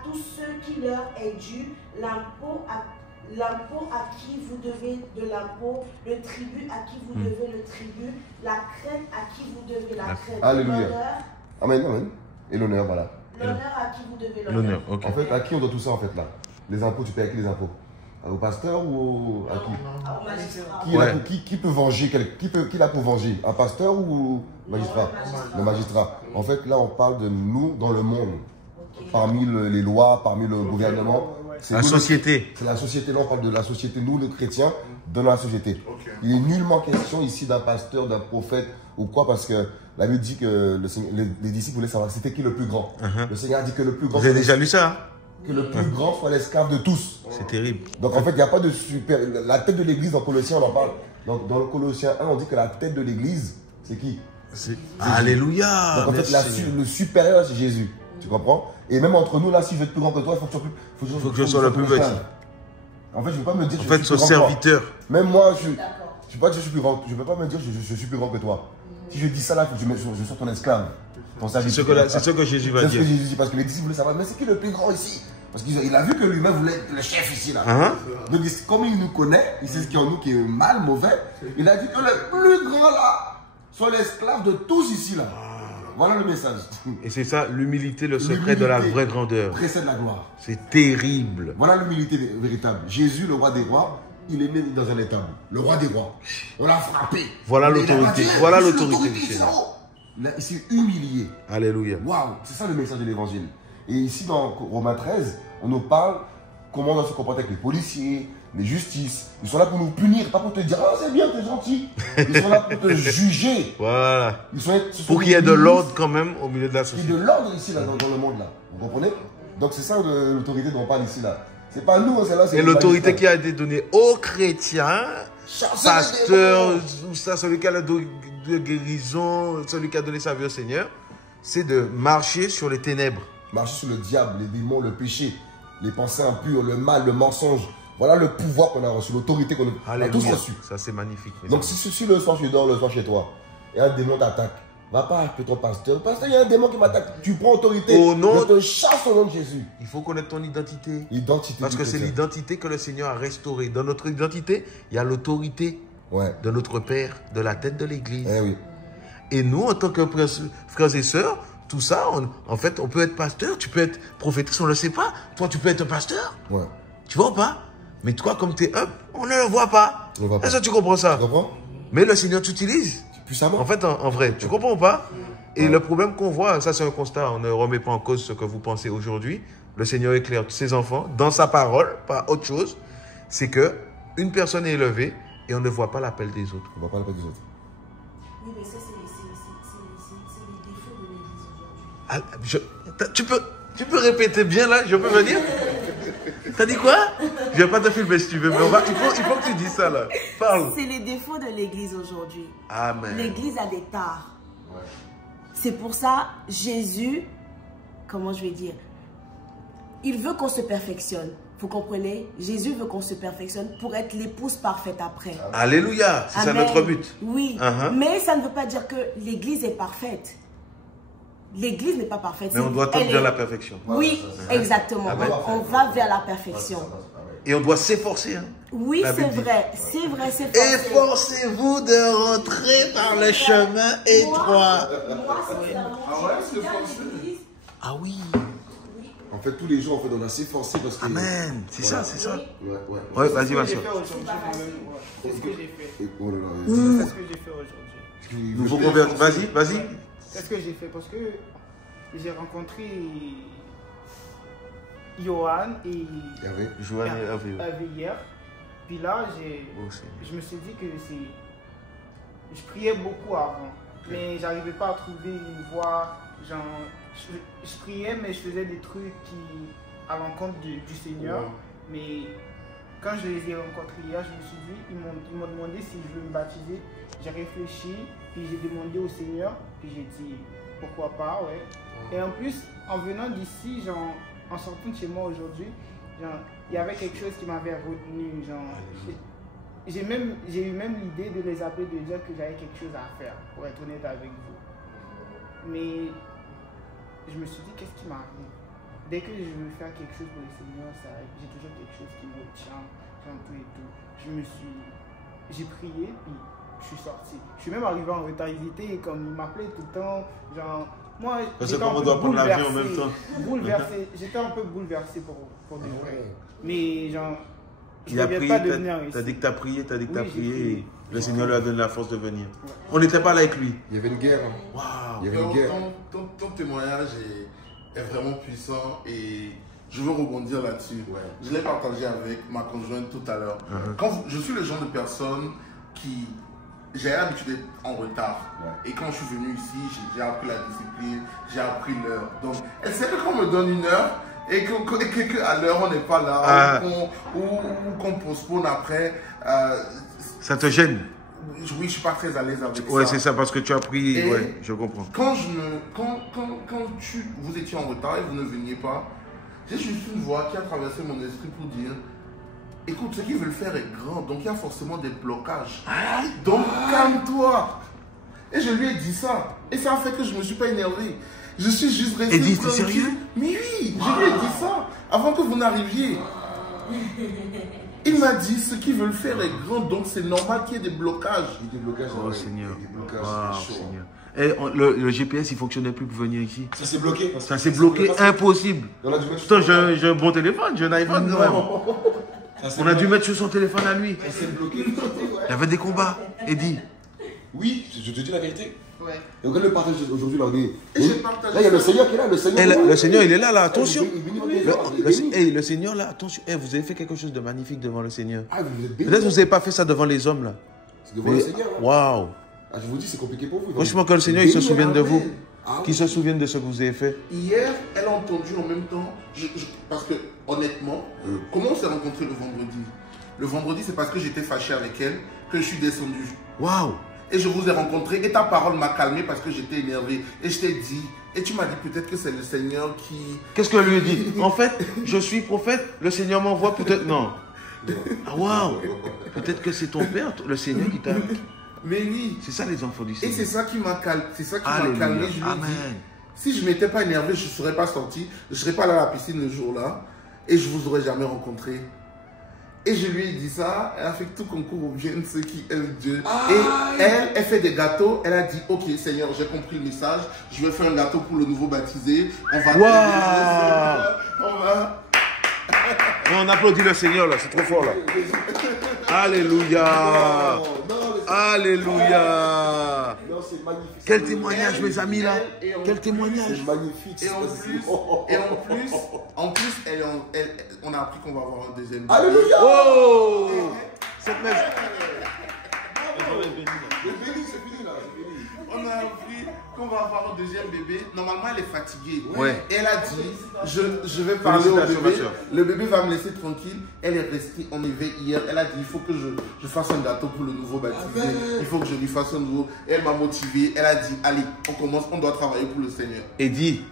tous ceux qui leur est dû l'impôt à qui vous devez de l'impôt, le tribut à qui vous devez le tribut, la crête à qui vous devez la crête, Alléluia. l'honneur, Amen, amen. Et l'honneur, voilà. l'honneur à qui vous devez l'honneur. L'honneur, ok. En fait, à qui on doit tout ça en fait là? Les impôts, tu payes à qui les impôts? Au pasteur ou à qui? Au magistrat. Qui, Ouais. qui peut venger qui l'a pour venger? Un pasteur ou magistrat? Le magistrat. En fait, là, on parle de nous dans le monde. Ok. Parmi les lois, parmi le gouvernement, c'est La nous, société. C'est la société, là on parle de la société, nous les chrétiens, dans la société. Ok. Il n'est nullement question ici d'un pasteur, d'un prophète ou quoi, parce que la Bible dit que les disciples voulaient savoir c'était qui le plus grand. Le Seigneur a dit que le plus grand, Vous avez déjà lu ça, hein? que le plus grand soit l'esclave de tous. C'est terrible. Donc en fait, il n'y a pas de super... La tête de l'église, dans Colossiens, on en parle. Donc dans le Colossiens 1, on dit que la tête de l'église, c'est qui? Alléluia. Donc en fait, Merci. le supérieur, c'est Jésus. Tu comprends? Et même entre nous, là, si je veux être plus grand que toi, il faut que je sois le plus petit. En fait, je ne veux pas me dire En que fait, je suis son plus grand que toi. serviteur. Même moi, je ne D'accord. peux pas dire que je suis plus grand. Je ne peux pas me dire que je suis plus grand que toi. Si je dis ça là, il faut que je sois ton esclave. Ton C'est serviteur. ce que Jésus va C'est ce que dire. Jésus dit. Parce que les disciples voulaient savoir, mais c'est qui le plus grand ici? Parce qu'il a vu que lui-même voulait être le chef ici là. Hein? Donc comme il nous connaît, il sait ce qu'il y a en nous qui est mal, mauvais. Il a dit que le plus grand là soit l'esclave de tous ici là. Voilà le message. Et c'est ça, l'humilité, le secret de la vraie grandeur. Précède la gloire. C'est terrible. Voilà l'humilité véritable. Jésus, le roi des rois, il est né dans un étable. Le roi des rois. On l'a frappé. Voilà Mais il a l'autorité. dit, Voilà c'est l'autorité du ici, Seigneur. oh. Il s'est humilié. Alléluia. Waouh, c'est ça le message de l'évangile. Et ici dans Romains 13, on nous parle comment on doit se comporter avec les policiers, les justices. Ils sont là pour nous punir, pas pour te dire ah c'est bien, t'es gentil. Ils sont là pour te juger. Voilà. Ils sont, Pour qu'il y ait de l'ordre quand même au milieu de la Il y société. a de l'ordre ici là, dans le monde là. Vous comprenez? Donc c'est ça l'autorité dont on parle ici là. C'est pas nous, c'est là. Et l'autorité qui a été donnée aux chrétiens, pasteur, ou ça, celui qui a le don de guérison, celui qui a donné sa vie au Seigneur, c'est de marcher sur les ténèbres. Marcher sur le diable, les démons, le péché, les pensées impures, le mal, le mensonge. Voilà le pouvoir qu'on a reçu, l'autorité qu'on a tous Alléluia. reçu. Ça, c'est magnifique. Donc si le soir tu dors, le soir chez toi, et un démon t'attaque, va pas appeler ton pasteur. Pasteur, il y a un démon qui m'attaque. Tu prends autorité. Au nom- Je te chasse au nom de Jésus. Il faut connaître ton identité. Identité. Parce du que c'est chrétien. l'identité que le Seigneur a restaurée. Dans notre identité, il y a l'autorité Ouais. de notre Père, de la tête de l'Église. Eh oui. Et nous, en tant que frères et sœurs, tout ça, en fait, on peut être pasteur, tu peux être prophétesse, on ne le sait pas. Toi, tu peux être un pasteur. Ouais. Tu vois ou pas? Mais toi, comme tu es up, on ne le voit pas. On le voit pas. Est-ce que tu comprends ça? Tu comprends? Mais le Seigneur t'utilise. Puissamment. En fait, en vrai, tu comprends ou pas? Et le problème qu'on voit, ça c'est un constat, on ne remet pas en cause ce que vous pensez aujourd'hui. Le Seigneur éclaire tous ses enfants dans sa parole, pas autre chose. C'est que une personne est élevée et on ne voit pas l'appel des autres. On va pas parler des autres. Oui, mais ça, c'est les défauts de l'Église aujourd'hui. Tu peux répéter bien là, je peux venir? T'as dit quoi? Je vais pas te filmer si tu veux, mais il faut que tu dises ça là. Parle. C'est les défauts de l'Église aujourd'hui. Amen. L'Église a des tares. C'est pour ça, Jésus, comment je vais dire, il veut qu'on se perfectionne. Vous comprenez? Jésus veut qu'on se perfectionne pour être l'épouse parfaite après. Alléluia, c'est ça Amen. notre but. Oui, mais ça ne veut pas dire que l'Église est parfaite. L'Église n'est pas parfaite. Mais on doit tendre vers la perfection. Oui, exactement. Amen. On va vers la perfection. Et on doit s'efforcer. Hein. Oui, La c'est Bible dit. vrai. C'est vrai, c'est vrai. Efforcez-vous de rentrer par le chemin étroit. Moi, sincèrement, je suis dans l'Église. Ah oui. En fait, tous les jours, on doit s'efforcer parce que. Amen. C'est ça, c'est ça. Ouais. Ouais, vas-y, ma J'ai soeur. fait aujourd'hui moi-même. C'est ce que j'ai fait. Oh là là. C'est ce que j'ai fait aujourd'hui. Nous faut convertir. Vas-y. C'est ce que j'ai fait parce que j'ai rencontré Johan et Hervé. Joanne et Hervé. Hervé hier. Puis là, Oh, Seigneur. je me suis dit que je priais beaucoup avant, mais j'arrivais pas à trouver une voie. Genre, je priais, mais je faisais des trucs à l'encontre du Seigneur. Mais quand je les ai rencontrés hier, je me suis dit, ils m'ont demandé si je veux me baptiser. J'ai réfléchi, puis j'ai demandé au Seigneur, puis j'ai dit pourquoi pas, ouais. Et en plus, en venant d'ici, genre, en sortant de chez moi aujourd'hui, genre, il y avait quelque chose qui m'avait retenu. Genre, j'ai eu même l'idée de les appeler, de dire que j'avais quelque chose à faire, pour être honnête avec vous. Mais je me suis dit, qu'est-ce qui m'arrive? Dès que je veux faire quelque chose pour le Seigneur, j'ai toujours quelque chose qui me tient, genre tout et tout. J'ai prié, puis je suis sorti. Je suis même arrivé en retard, ils étaient comme, ils m'appelaient tout le temps, genre, moi, Parce qu'on doit prendre l'avion en même temps. Bouleversé, j'étais un peu bouleversé pour de vrai. Mais genre, je Il a ne prié, pas de venir ici. t'as dit que t'as prié, Oui, j'ai prié. prié. Et le Seigneur lui a donné la force de venir. On n'était pas là avec lui. Il y avait une guerre. Hein. Waouh. Il y avait une guerre. Ton témoignage est vraiment puissant et je veux rebondir là-dessus. Ouais. Je l'ai partagé avec ma conjointe tout à l'heure. Je suis le genre de personne qui... J'ai l'habitude d'être en retard. Ouais. Et quand je suis venu ici, j'ai appris la discipline, j'ai appris l'heure. Donc, elle sait que quand on me donne une heure et qu'à l'heure on n'est pas là, ou qu'on postpone après. Ça te gêne? Oui, je ne suis pas très à l'aise avec ça. Ouais, c'est ça, parce que tu as pris... Et ouais, je comprends. Quand vous étiez en retard et vous ne veniez pas, j'ai juste une voix qui a traversé mon esprit pour dire... Écoute, ce qu'ils veulent faire est grand, donc il y a forcément des blocages. Donc calme-toi. Et je lui ai dit ça. Et ça a fait que je ne me suis pas énervé. Je suis juste resté. Et dis, t'es sérieux? Mais oui, je lui ai dit ça avant que vous n'arriviez. Il m'a dit ce qu'ils veulent faire est grand, donc c'est normal qu'il y ait des blocages. Il y a des blocages. Oh Seigneur. Des blocages. Wow, Seigneur. Et le GPS, il ne fonctionnait plus pour venir ici. Ça s'est bloqué. Ça s'est bloqué, impossible. Pourtant, j'ai un bon téléphone, j'ai un iPhone quand même. On a dû mettre sur son téléphone à lui. Ça s'est bloqué. Il y avait des combats. Eddie. Oui, je te dis la vérité. Ouais. Et regarde le partage aujourd'hui, là. Là, il y a le Seigneur qui est là. Le Seigneur, Le Seigneur, il est là, attention. Le Le Seigneur, là, attention. Vous avez fait quelque chose de magnifique devant le Seigneur. Ah, vous êtes bénis. Peut-être que vous n'avez pas fait ça devant les hommes, là. C'est devant le Seigneur. Waouh. Ah, je vous dis, c'est compliqué pour vous. Franchement, que le Seigneur, il se souvienne de vous. Ah, Qu'il se souvienne de ce que vous avez fait. Hier, elle a entendu en même temps, parce que honnêtement, comment on s'est rencontrés le vendredi? Le vendredi, c'est parce que j'étais fâché avec elle que je suis descendu. Waouh. Et je vous ai rencontré et ta parole m'a calmé parce que j'étais énervé. Et je t'ai dit, et tu m'as dit peut-être que c'est le Seigneur qui... Qu'est-ce que lui dit? En fait, je suis prophète, le Seigneur m'envoie peut-être... Non. Ah waouh. Peut-être que c'est ton père, le Seigneur qui t'a... Mais oui. C'est ça les enfants du Seigneur. Et c'est ça qui m'a calmé. C'est ça qui m'a calmé. Je lui ai dit, si je ne m'étais pas énervé, je ne serais pas sorti. Je ne serais pas allé à la piscine le jour-là. Et je ne vous aurais jamais rencontré. Et je lui ai dit ça. Elle a fait tout concours au bien de ceux qui aiment Dieu. Et elle fait des gâteaux. Elle a dit, ok Seigneur, j'ai compris le message. Je vais faire un gâteau pour le nouveau baptisé. On va... On va... On applaudit le Seigneur là, c'est trop fort là. Alléluia. Alléluia. Quel témoignage mes amis là. Quel témoignage. C'est magnifique. En plus, on a appris qu'on va avoir un deuxième bébé. Alléluia. Oh. Cette messe. On a appris qu'on va avoir un deuxième bébé. Normalement, elle est fatiguée. Ouais. Et elle a dit, je vais parler au bébé. Le bébé va me laisser tranquille. Elle est restée en éveil hier. Elle a dit, il faut que je fasse un gâteau pour le nouveau baptisé. Il faut que je lui fasse un nouveau. Et elle m'a motivé. Elle a dit, allez, on commence, on doit travailler pour le Seigneur. Et dit,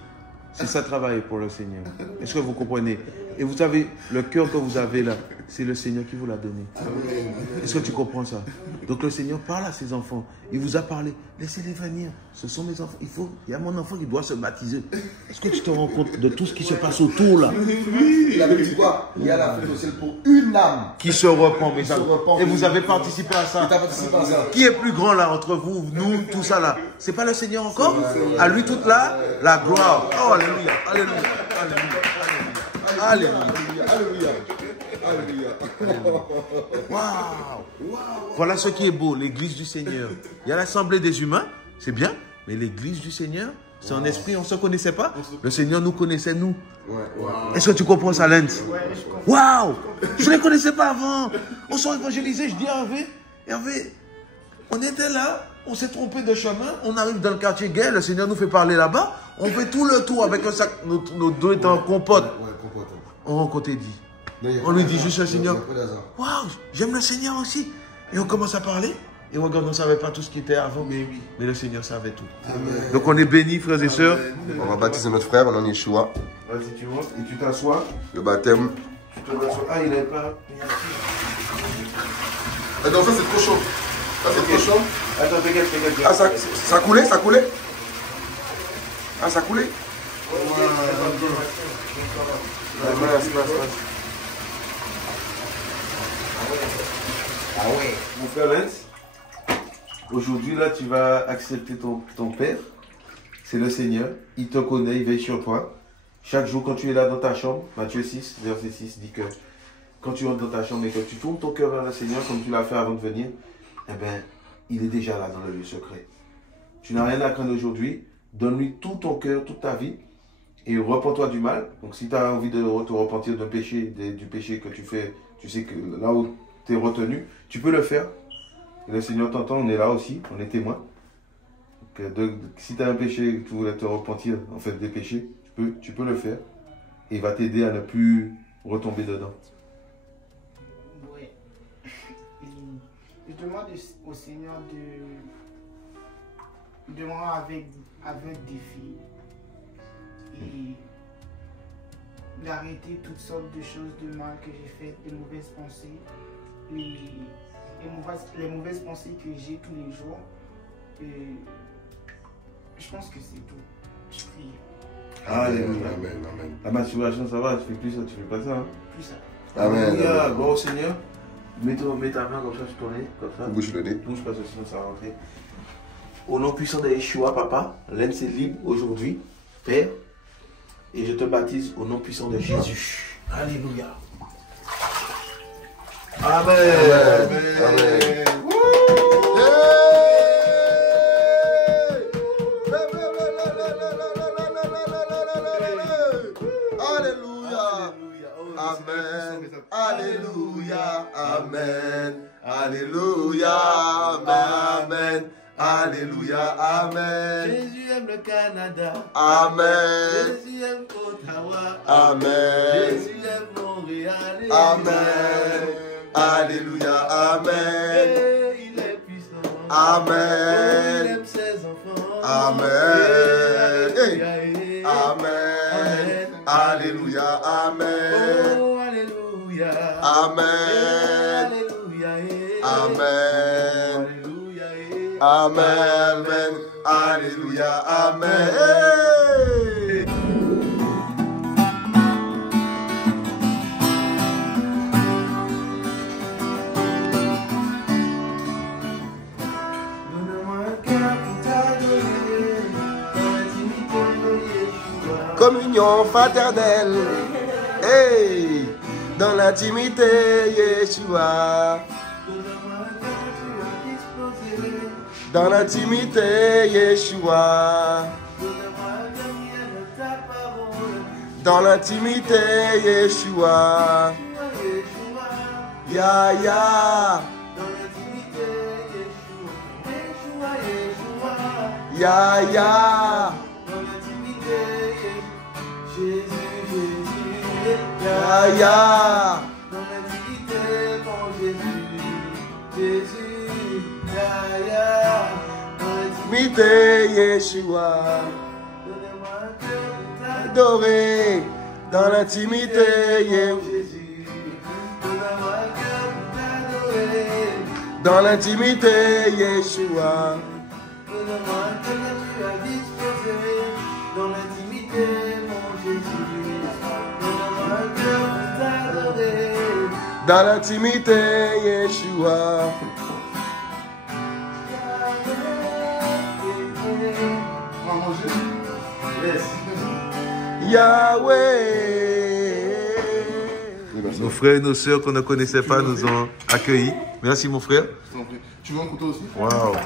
c'est ça travailler pour le Seigneur. Est-ce que vous comprenez? Et vous savez, le cœur que vous avez là, c'est le Seigneur qui vous l'a donné. Est-ce que tu comprends ça? Donc le Seigneur parle à ses enfants. Il vous a parlé. Laissez-les venir. Ce sont mes enfants. Il y a mon enfant qui doit se baptiser. Est-ce que tu te rends compte de tout ce qui se passe autour là? Il avait dit quoi? Il y a la fête au ciel pour une âme. Qui se repent, mes amis. Et vous avez participé à ça. Qui est plus grand là entre vous, nous, tout ça là? C'est pas le Seigneur encore? À lui toute la gloire. Oh, alléluia. Alléluia. Alléluia. Alléluia. Alléluia. Waouh. Voilà ce qui est beau, l'église du Seigneur. Il y a l'assemblée des humains, c'est bien, mais l'église du Seigneur, c'est en esprit, on ne se connaissait pas. Le Seigneur nous connaissait, nous. Est-ce que tu comprends ça, Lens? Waouh. Je ne les connaissais pas avant. On s'est évangélisé, je dis à Hervé, on était là, on s'est trompé de chemin, on arrive dans le quartier gay, le Seigneur nous fait parler là-bas, on fait tout le tour avec un sac, nos deux étant en compote. On rencontre Eddie. On lui dit juste le Seigneur. Waouh, j'aime le Seigneur aussi. Et on commence à parler. Et regarde, on ne savait pas tout ce qui était avant. Mais le Seigneur savait tout. Amen. Donc on est bénis, frères et sœurs. On va baptiser notre frère, maintenant Yeshua. Vas-y, tu vois. Et tu t'assois. Le baptême. Tu te rassois. Ah, il n'est pas. Attends, ça c'est trop chaud. Ça c'est trop chaud. Attends, regarde. Ah, ça coulait? Ah, ça coulait? Ah ouais. Mon frère Lens, aujourd'hui là tu vas accepter ton Père. C'est le Seigneur. Il te connaît, il veille sur toi. Chaque jour quand tu es là dans ta chambre, Matthieu 6, verset 6 dit que quand tu entres dans ta chambre et que tu tournes ton cœur vers le Seigneur comme tu l'as fait avant de venir, eh bien, il est déjà là dans le lieu secret. Tu n'as rien à craindre aujourd'hui. Donne-lui tout ton cœur, toute ta vie. et repens-toi du mal. Donc si tu as envie de te repentir d'un péché, du péché que tu fais, tu sais que là où tu es retenu, tu peux le faire. Et le Seigneur t'entend, on est là aussi, on est témoin. Si tu as un péché et que tu voulais te repentir en fait des péchés, tu peux le faire. Et il va t'aider à ne plus retomber dedans. Oui. Je demande au Seigneur de me rendre avec défi et d'arrêter toutes sortes de choses de mal que j'ai faites, de mauvaises pensées, les mauvaises pensées que j'ai tous les jours. Et je pense que c'est tout. Je prie. Alléluia. Amen, amen. La masturbation, ça va, tu fais plus ça, tu fais pas ça. Hein? Plus ça. Amen. Alléluia. Amen. Bon, Seigneur, mets ta main comme ça sur ton nez, comme ça. Bouche le nez. Bouge parce que sinon ça va rentrer. Au nom puissant de Yeshua, Papa, l'aide c'est libre aujourd'hui, Père, et je te baptise au nom puissant de Jésus. Alléluia. Amen. Amen. Amen. Alléluia, Amen, Alléluia, Amen, Alléluia, Amen. Jésus aime le Canada. Amen, Jésus aime Ottawa. Amen, Jésus aime Montréal. Amen, Alléluia, Amen, Et il est puissant. Amen. Il aime ses enfants. Amen. Alléluia. Amen, Alléluia, Amen, Oh, alléluia. Amen, Alléluia. Amen. Alléluia. Amen, Alléluia, Amen. Donne-moi un cœur pour t'adorer, dans l'intimité de Yeshua. Communion fraternelle, hey, dans l'intimité, Yeshua. Donne-moi un cœur que tu as disposé. Dans l'intimité, Yeshua. Donne-moi un cœur qui aime ta parole. Dans l'intimité, Yeshua. Yeshua. Ya, ya, Dans l'intimité, Yeshua. Yeshua. ya, ya, Dans l'intimité, Jésus, Jésus. ya, ya. Dans l'intimité, mon Jésus. Jésus. Ya. Dans l'intimité, L'intimité, Yeshua. donne-moi un cœur de ta Adoré. Dans l'intimité, Yeshua. Jésus. Donne-moi un cœur pour t'adorer. Dans l'intimité, Yeshua. Donne-moi un cœur que tu as disposé. Dans l'intimité, mon Jésus. Donne-moi un cœur pour t'adorer. Dans l'intimité, Yeshua. On va manger. Yes. Yahweh. Nos frères et nos sœurs qu'on ne connaissait pas nous ont accueillis. Merci mon frère. Je t'en prie. Tu veux un couteau aussi? Waouh.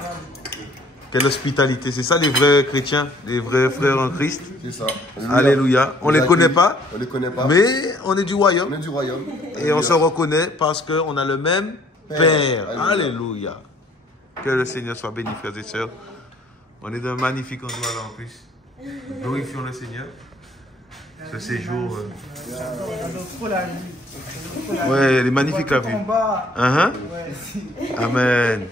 Quelle hospitalité. C'est ça les vrais chrétiens, les vrais frères en Christ. C'est ça. Alléluia. On ne les connaît pas, On les connaît pas. mais on est du On royaume. est du royaume. Et on se reconnaît parce qu'on a le même Père. Alléluia. Alléluia. Que le Seigneur soit béni, frères et sœurs. On est d'un magnifique endroit là en plus. Glorifions le Seigneur. Ce séjour. Trop la vie. Ouais, elle est magnifique à vue. Combat. Uh-huh. Ouais, si. Amen.